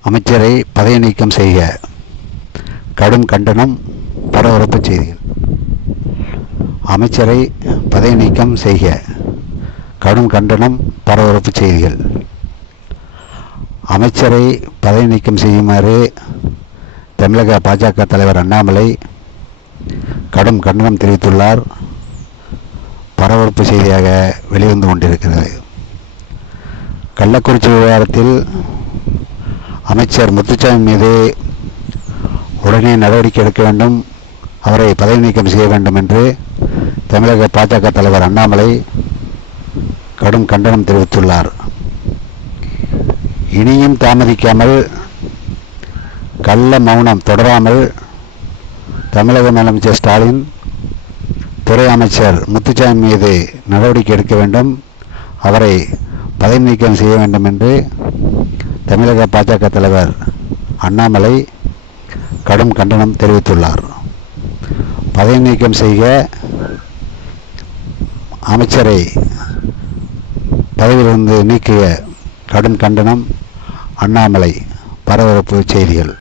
அமைச்சரை பதவி நீக்கம் செய்க. கடும் கண்டனம் பரபரப்பு செய்திகள். அமைச்சரை பதவி நீக்கம் செய்க. கடும் கண்டனம் பரபரப்பு செய்திகள். அமைச்சரை பதவி நீக்கம் செய்யுமாறு தமிழக பாஜக தலைவர் அண்ணாமலை கடும் கண்டனம் தெரிவித்துள்ளார். பரபரப்பு செய்தியாக வெளிவந்து கொண்டிருக்கிறது. கள்ளக்குறிச்சி விவகாரத்தில் அமைச்சர் முத்துச்சாமி மீது உடனே நடவடிக்கை எடுக்க வேண்டும். அவரை பதவி நீக்கம் செய்ய வேண்டும் என்று தமிழக பாஜக தலைவர் அண்ணாமலை கடும் கண்டனம் தெரிவித்துள்ளார். இனியும் தாமதிக்காமல் கள்ள மௌனம் தொடராமல் தமிழக முதலமைச்சர் ஸ்டாலின் துறை அமைச்சர் முத்துச்சாமி மீது நடவடிக்கை எடுக்க வேண்டும். அவரை பதவி நீக்கம் செய்ய வேண்டும் என்று தமிழக பாஜக தலைவர் அண்ணாமலை கடும் கண்டனம் தெரிவித்துள்ளார். பதவி நீக்கம் செய்ய அமைச்சரை பதவியிலிருந்து நீக்கிய கடும் கண்டனம் அண்ணாமலை பரபரப்பு செய்திகள்.